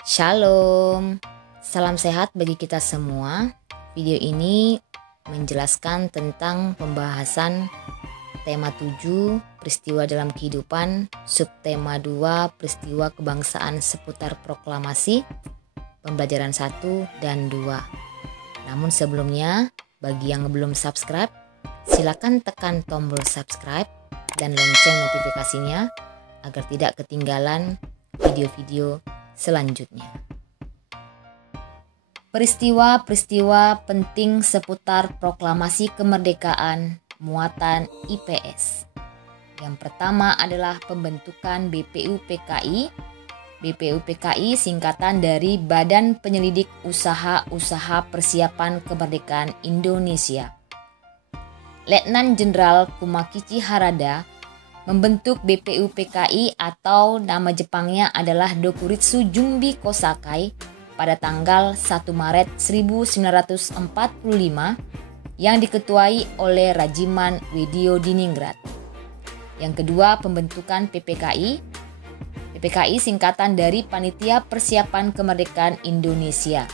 Shalom, salam sehat bagi kita semua. Video ini menjelaskan tentang pembahasan tema 7 peristiwa dalam kehidupan, subtema 2 peristiwa kebangsaan seputar proklamasi, pembelajaran 1 dan 2. Namun sebelumnya, bagi yang belum subscribe, silakan tekan tombol subscribe dan lonceng notifikasinya agar tidak ketinggalan video-video selanjutnya. Peristiwa-peristiwa penting seputar proklamasi kemerdekaan muatan IPS. Yang pertama adalah pembentukan BPUPKI. BPUPKI singkatan dari Badan Penyelidik Usaha-Usaha Persiapan Kemerdekaan Indonesia. Letnan Jenderal Kumakichi Harada membentuk BPUPKI atau nama Jepangnya adalah Dokuritsu Jumbi Kosakai pada tanggal 1 Maret 1945 yang diketuai oleh Rajiman Weddiodiningrat. Yang kedua, pembentukan PPKI. PPKI singkatan dari Panitia Persiapan Kemerdekaan Indonesia.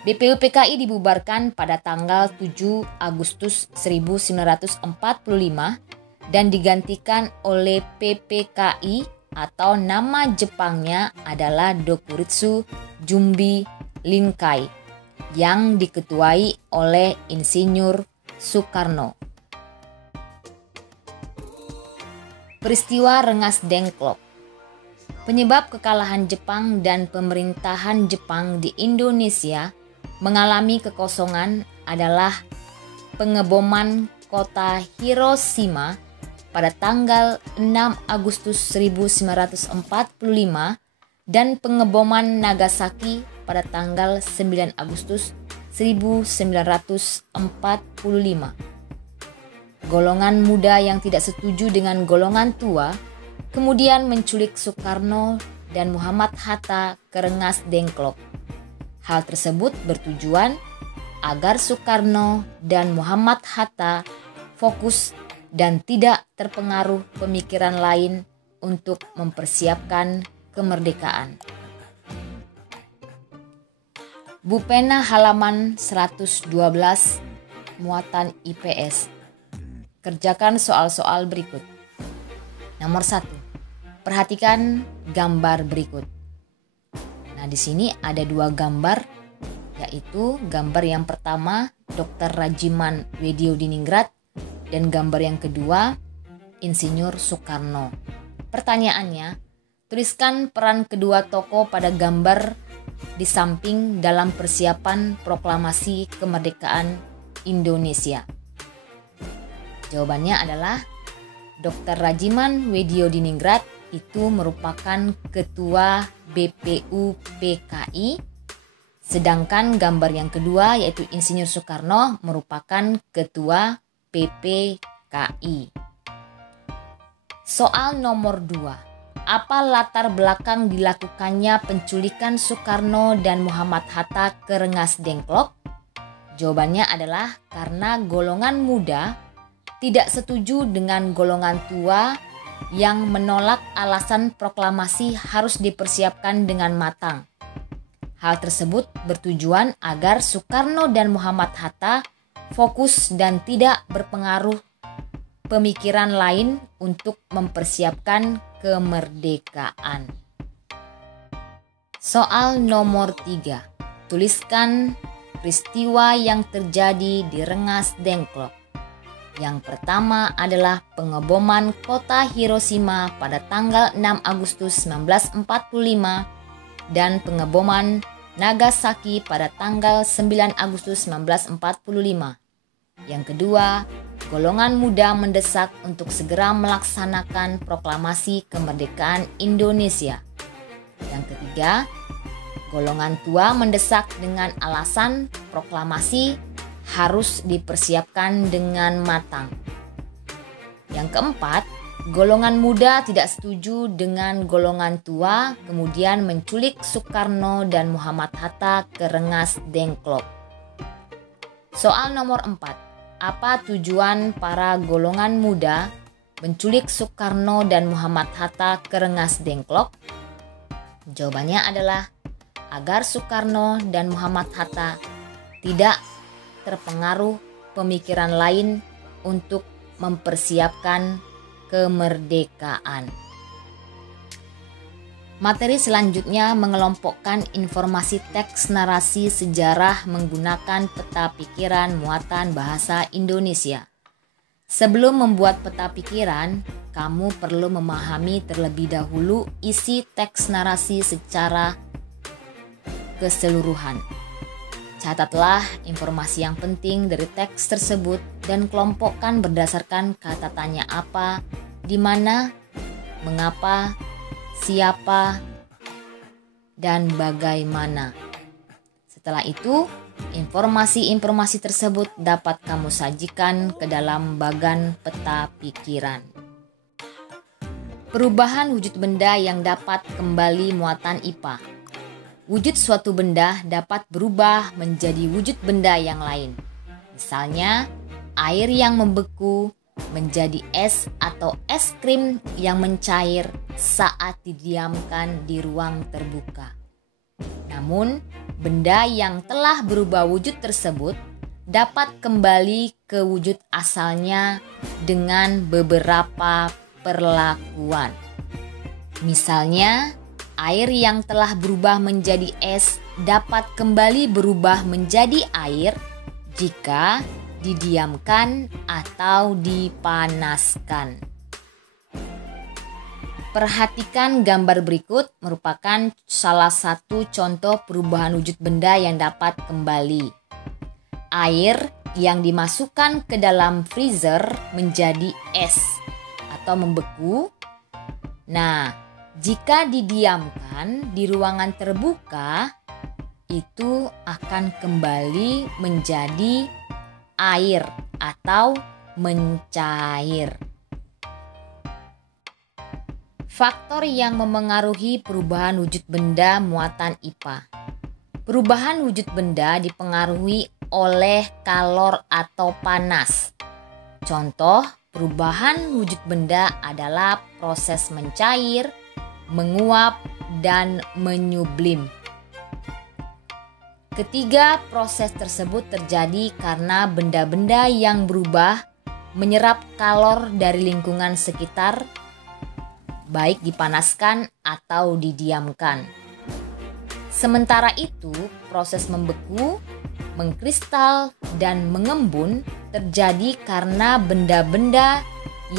BPUPKI dibubarkan pada tanggal 7 Agustus 1945 dan digantikan oleh PPKI atau nama Jepangnya adalah Dokuritsu Jumbi Linkai yang diketuai oleh Insinyur Soekarno. Peristiwa Rengas Dengklok. Penyebab kekalahan Jepang dan pemerintahan Jepang di Indonesia mengalami kekosongan adalah pengeboman kota Hiroshima pada tanggal 6 Agustus 1945 dan pengeboman Nagasaki pada tanggal 9 Agustus 1945. Golongan muda yang tidak setuju dengan golongan tua kemudian menculik Soekarno dan Muhammad Hatta ke Rengas Dengklok. Hal tersebut bertujuan agar Soekarno dan Muhammad Hatta fokus dan tidak terpengaruh pemikiran lain untuk mempersiapkan kemerdekaan. Bupena halaman 112 muatan IPS. Kerjakan soal-soal berikut. Nomor 1. Perhatikan gambar berikut. Nah, di sini ada dua gambar, yaitu gambar yang pertama Dr. Rajiman Weddiodiningrat dan gambar yang kedua Insinyur Soekarno. Pertanyaannya, tuliskan peran kedua tokoh pada gambar di samping dalam persiapan proklamasi kemerdekaan Indonesia. Jawabannya adalah Dr. Rajiman Weddiodiningrat itu merupakan ketua BPUPKI, sedangkan gambar yang kedua yaitu Insinyur Soekarno merupakan ketua PPKI. Soal nomor 2. Apa latar belakang dilakukannya penculikan Soekarno dan Muhammad Hatta ke Rengas Dengklok? Jawabannya adalah karena golongan muda tidak setuju dengan golongan tua yang menolak alasan proklamasi harus dipersiapkan dengan matang. Hal tersebut bertujuan agar Soekarno dan Muhammad Hatta fokus dan tidak berpengaruh pemikiran lain untuk mempersiapkan kemerdekaan. Soal nomor 3. Tuliskan peristiwa yang terjadi di Rengas Dengklok. Yang pertama adalah pengeboman kota Hiroshima pada tanggal 6 Agustus 1945 dan pengeboman Nagasaki pada tanggal 9 Agustus 1945. Yang kedua, golongan muda mendesak untuk segera melaksanakan proklamasi kemerdekaan Indonesia. Yang ketiga, golongan tua mendesak dengan alasan proklamasi harus dipersiapkan dengan matang. Yang keempat, golongan muda tidak setuju dengan golongan tua, kemudian menculik Soekarno dan Muhammad Hatta ke Rengas Dengklok. Soal nomor 4. Apa tujuan para golongan muda menculik Soekarno dan Muhammad Hatta ke Rengas Dengklok? Jawabannya adalah agar Soekarno dan Muhammad Hatta tidak terpengaruh pemikiran lain untuk mempersiapkan kemerdekaan. Materi selanjutnya mengelompokkan informasi teks narasi sejarah menggunakan peta pikiran muatan bahasa Indonesia. Sebelum membuat peta pikiran, kamu perlu memahami terlebih dahulu isi teks narasi secara keseluruhan. Catatlah informasi yang penting dari teks tersebut dan kelompokkan berdasarkan kata tanya apa, di mana, mengapa, siapa, dan bagaimana. Setelah itu, informasi-informasi tersebut dapat kamu sajikan ke dalam bagan peta pikiran. Perubahan wujud benda yang dapat kembali muatan IPA. Wujud suatu benda dapat berubah menjadi wujud benda yang lain. Misalnya, air yang membeku menjadi es atau es krim yang mencair saat didiamkan di ruang terbuka. Namun, benda yang telah berubah wujud tersebut dapat kembali ke wujud asalnya dengan beberapa perlakuan. Misalnya, air yang telah berubah menjadi es dapat kembali berubah menjadi air jika didiamkan atau dipanaskan. Perhatikan gambar berikut merupakan salah satu contoh perubahan wujud benda yang dapat kembali. Air yang dimasukkan ke dalam freezer menjadi es atau membeku. Nah, jika didiamkan di ruangan terbuka, itu akan kembali menjadi air atau mencair. Faktor yang memengaruhi perubahan wujud benda muatan IPA. Perubahan wujud benda dipengaruhi oleh kalor atau panas. Contoh perubahan wujud benda adalah proses mencair, menguap, dan menyublim. Ketiga proses tersebut terjadi karena benda-benda yang berubah menyerap kalor dari lingkungan sekitar, baik dipanaskan atau didiamkan. Sementara itu, proses membeku, mengkristal, dan mengembun terjadi karena benda-benda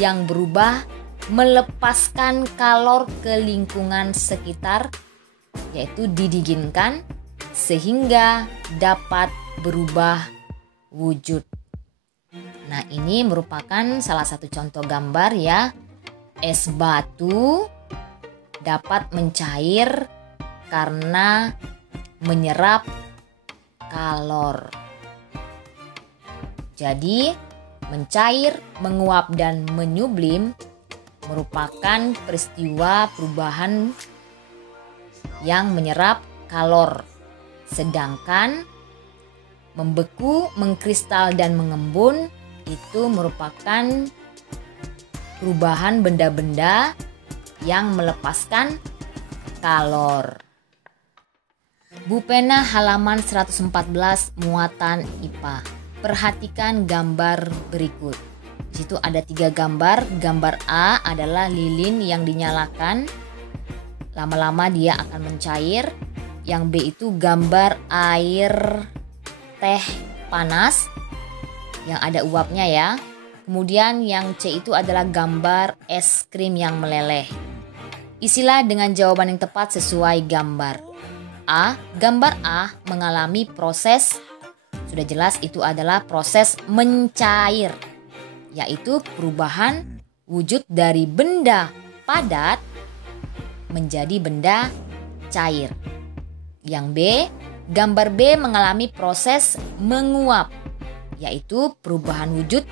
yang berubah melepaskan kalor ke lingkungan sekitar, yaitu didinginkan, sehingga dapat berubah wujud. Nah, ini merupakan salah satu contoh gambar ya. Es batu dapat mencair karena menyerap kalor. Jadi, mencair, menguap, dan menyublim merupakan peristiwa perubahan yang menyerap kalor. Sedangkan membeku, mengkristal, dan mengembun itu merupakan perubahan benda-benda yang melepaskan kalor. Bupena halaman 114 muatan IPA. Perhatikan gambar berikut. Di situ ada 3 gambar. Gambar A adalah lilin yang dinyalakan. Lama-lama dia akan mencair. Yang B itu gambar air teh panas yang ada uapnya ya. Kemudian yang C itu adalah gambar es krim yang meleleh. Isilah dengan jawaban yang tepat sesuai gambar. A. Gambar A mengalami proses, sudah jelas itu adalah proses mencair, yaitu perubahan wujud dari benda padat menjadi benda cair. Yang B. Gambar B mengalami proses menguap, yaitu perubahan wujud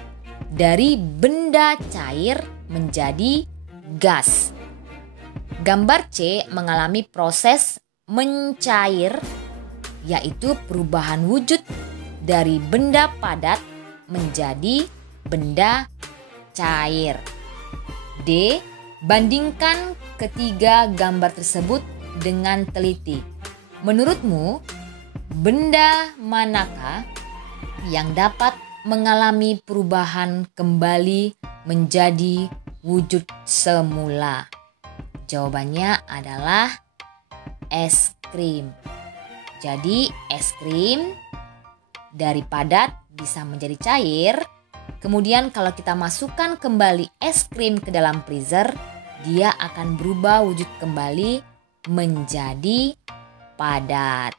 dari benda cair menjadi gas. Gambar C mengalami proses mencair, yaitu perubahan wujud dari benda padat menjadi benda cair. D. Bandingkan ketiga gambar tersebut dengan teliti. Menurutmu, benda manakah yang dapat mengalami perubahan kembali menjadi wujud semula? Jawabannya adalah es krim. Jadi es krim dari padat bisa menjadi cair. Kemudian kalau kita masukkan kembali es krim ke dalam freezer, dia akan berubah wujud kembali menjadi padat.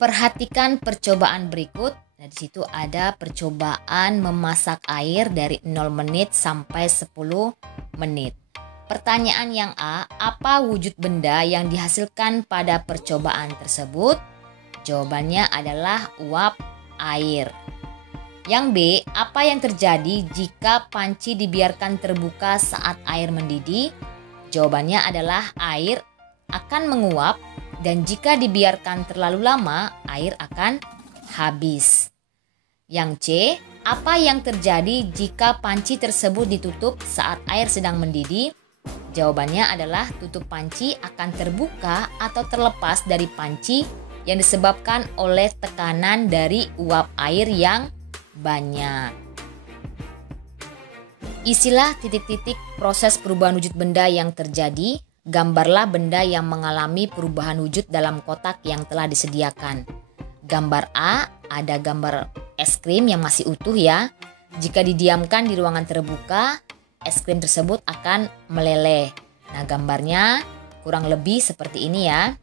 Perhatikan percobaan berikut. Nah, di situ ada percobaan memasak air dari 0 menit sampai 10 menit. Pertanyaan yang A, apa wujud benda yang dihasilkan pada percobaan tersebut? Jawabannya adalah uap air. Yang B, apa yang terjadi jika panci dibiarkan terbuka saat air mendidih? Jawabannya adalah air akan menguap dan jika dibiarkan terlalu lama, air akan habis. Yang C, apa yang terjadi jika panci tersebut ditutup saat air sedang mendidih? Jawabannya adalah tutup panci akan terbuka atau terlepas dari panci yang disebabkan oleh tekanan dari uap air yang banyak. Isilah titik-titik proses perubahan wujud benda yang terjadi. Gambarlah benda yang mengalami perubahan wujud dalam kotak yang telah disediakan. Gambar A, ada gambar es krim yang masih utuh ya. Jika didiamkan di ruangan terbuka, es krim tersebut akan meleleh. Nah, gambarnya kurang lebih seperti ini ya.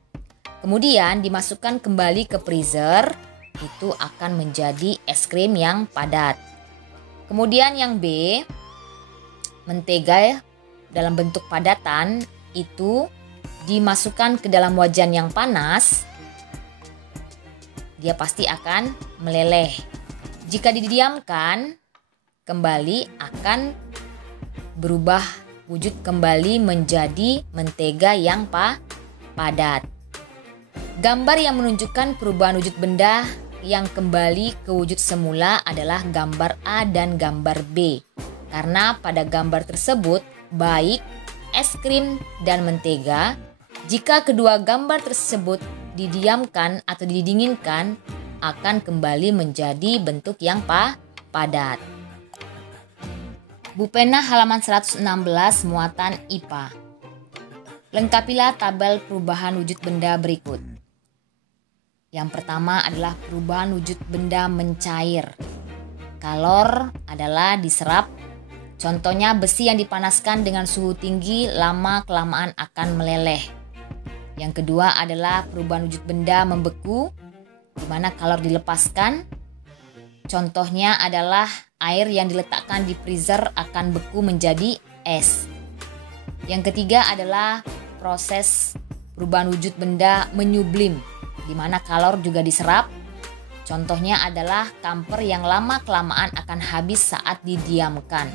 Kemudian dimasukkan kembali ke freezer, itu akan menjadi es krim yang padat. Kemudian yang B, mentega dalam bentuk padatan itu dimasukkan ke dalam wajan yang panas, dia pasti akan meleleh. Jika didiamkan kembali akan berubah wujud kembali menjadi mentega yang padat. Gambar yang menunjukkan perubahan wujud benda yang kembali ke wujud semula adalah gambar A dan gambar B. Karena pada gambar tersebut baik es krim dan mentega, jika kedua gambar tersebut didiamkan atau didinginkan akan kembali menjadi bentuk yang padat. Bu Pena halaman 116 muatan IPA. Lengkapilah tabel perubahan wujud benda berikut. Yang pertama adalah perubahan wujud benda mencair. Kalor adalah diserap. Contohnya besi yang dipanaskan dengan suhu tinggi lama-kelamaan akan meleleh. Yang kedua adalah perubahan wujud benda membeku, di mana kalor dilepaskan. Contohnya adalah air yang diletakkan di freezer akan beku menjadi es. Yang ketiga adalah proses perubahan wujud benda menyublim, di mana kalor juga diserap. Contohnya adalah kamper yang lama-kelamaan akan habis saat didiamkan.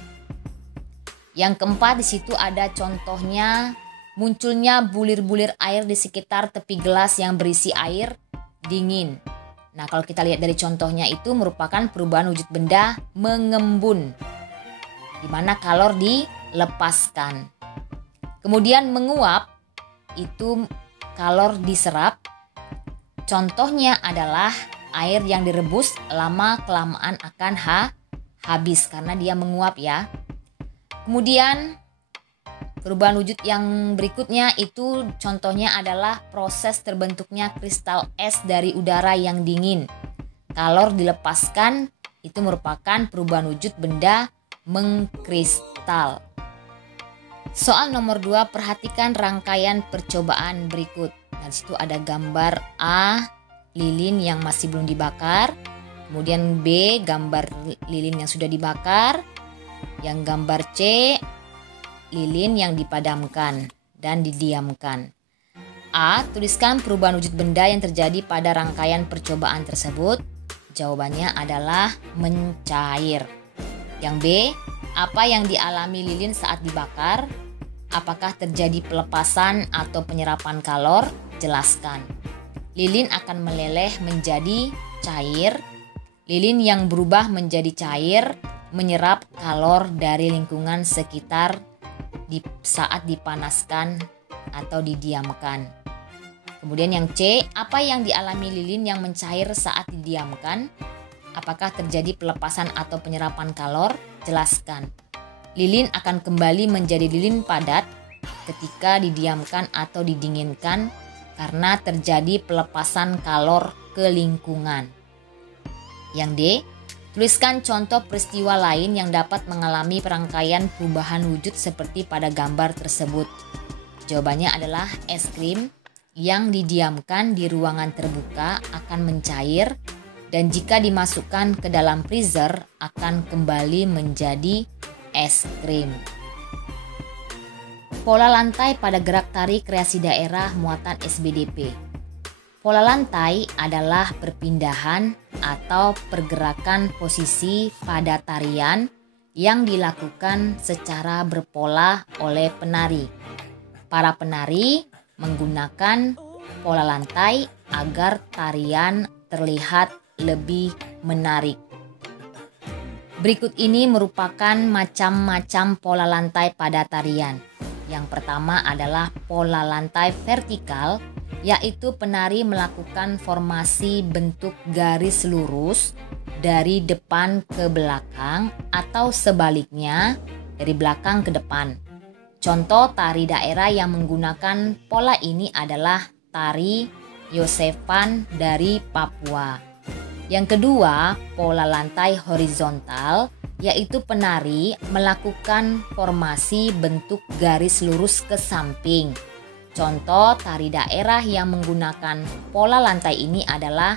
Yang keempat di situ ada contohnya munculnya bulir-bulir air di sekitar tepi gelas yang berisi air dingin. Nah, kalau kita lihat dari contohnya itu merupakan perubahan wujud benda mengembun, di mana kalor dilepaskan. Kemudian menguap, itu kalor diserap. Contohnya adalah air yang direbus lama-kelamaan akan habis karena dia menguap ya. Kemudian perubahan wujud yang berikutnya itu contohnya adalah proses terbentuknya kristal es dari udara yang dingin. Kalor dilepaskan, itu merupakan perubahan wujud benda mengkristal. Soal nomor 2, perhatikan rangkaian percobaan berikut. Nah, di situ ada gambar A, lilin yang masih belum dibakar. Kemudian B, gambar lilin yang sudah dibakar. Yang gambar C, lilin yang dipadamkan dan didiamkan. A, tuliskan perubahan wujud benda yang terjadi pada rangkaian percobaan tersebut. Jawabannya adalah mencair. Yang B, apa yang dialami lilin saat dibakar? Apakah terjadi pelepasan atau penyerapan kalor? Jelaskan. Lilin akan meleleh menjadi cair. Lilin yang berubah menjadi cair menyerap kalor dari lingkungan sekitar saat dipanaskan atau didiamkan. Kemudian yang C, apa yang dialami lilin yang mencair saat didiamkan? Apakah terjadi pelepasan atau penyerapan kalor? Jelaskan. Lilin akan kembali menjadi lilin padat ketika didiamkan atau didinginkan karena terjadi pelepasan kalor ke lingkungan. Yang D, tuliskan contoh peristiwa lain yang dapat mengalami perangkaian perubahan wujud seperti pada gambar tersebut. Jawabannya adalah es krim yang didiamkan di ruangan terbuka akan mencair dan jika dimasukkan ke dalam freezer akan kembali menjadi es krim. Pola lantai pada gerak tari kreasi daerah muatan SBDP. Pola lantai adalah perpindahan atau pergerakan posisi pada tarian yang dilakukan secara berpola oleh penari. Para penari menggunakan pola lantai agar tarian terlihat lebih menarik. Berikut ini merupakan macam-macam pola lantai pada tarian. Yang pertama adalah pola lantai vertikal, yaitu penari melakukan formasi bentuk garis lurus dari depan ke belakang atau sebaliknya dari belakang ke depan. Contoh tari daerah yang menggunakan pola ini adalah tari Yosepan dari Papua. Yang kedua, pola lantai horizontal, yaitu penari melakukan formasi bentuk garis lurus ke samping. Contoh tari daerah yang menggunakan pola lantai ini adalah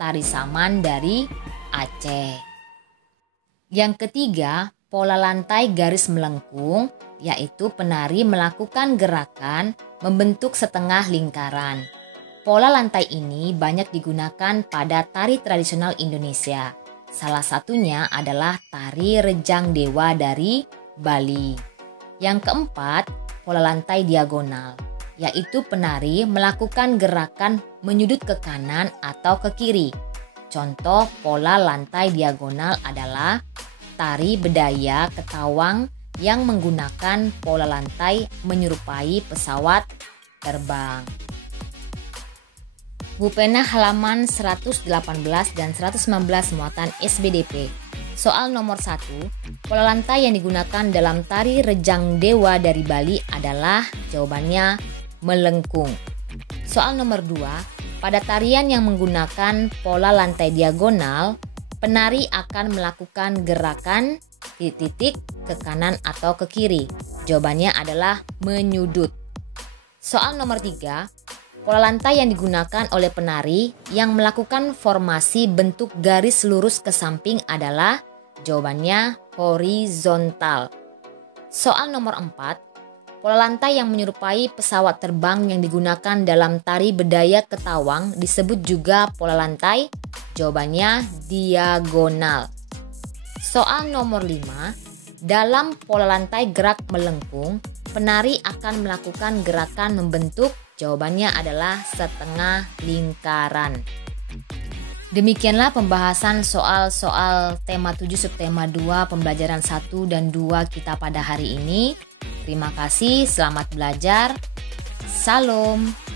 tari Saman dari Aceh. Yang ketiga, pola lantai garis melengkung, yaitu penari melakukan gerakan membentuk setengah lingkaran. Pola lantai ini banyak digunakan pada tari tradisional Indonesia. Salah satunya adalah tari Rejang Dewa dari Bali. Yang keempat, pola lantai diagonal, yaitu penari melakukan gerakan menyudut ke kanan atau ke kiri. Contoh pola lantai diagonal adalah tari Bedaya Ketawang yang menggunakan pola lantai menyerupai pesawat terbang. Buku halaman 118 dan 119 muatan SBDP. Soal nomor 1, pola lantai yang digunakan dalam tari Rejang Dewa dari Bali adalah jawabannya melengkung. Soal nomor 2, pada tarian yang menggunakan pola lantai diagonal, penari akan melakukan gerakan titik-titik ke kanan atau ke kiri. Jawabannya adalah menyudut. Soal nomor 3, pola lantai yang digunakan oleh penari yang melakukan formasi bentuk garis lurus ke samping adalah jawabannya horizontal. Soal nomor 4, pola lantai yang menyerupai pesawat terbang yang digunakan dalam tari Bedaya Ketawang disebut juga pola lantai. Jawabannya diagonal. Soal nomor 5, dalam pola lantai gerak melengkung, penari akan melakukan gerakan membentuk. Jawabannya adalah setengah lingkaran. Demikianlah pembahasan soal-soal tema 7 subtema 2 pembelajaran 1 dan 2 kita pada hari ini. Terima kasih, selamat belajar. Salam.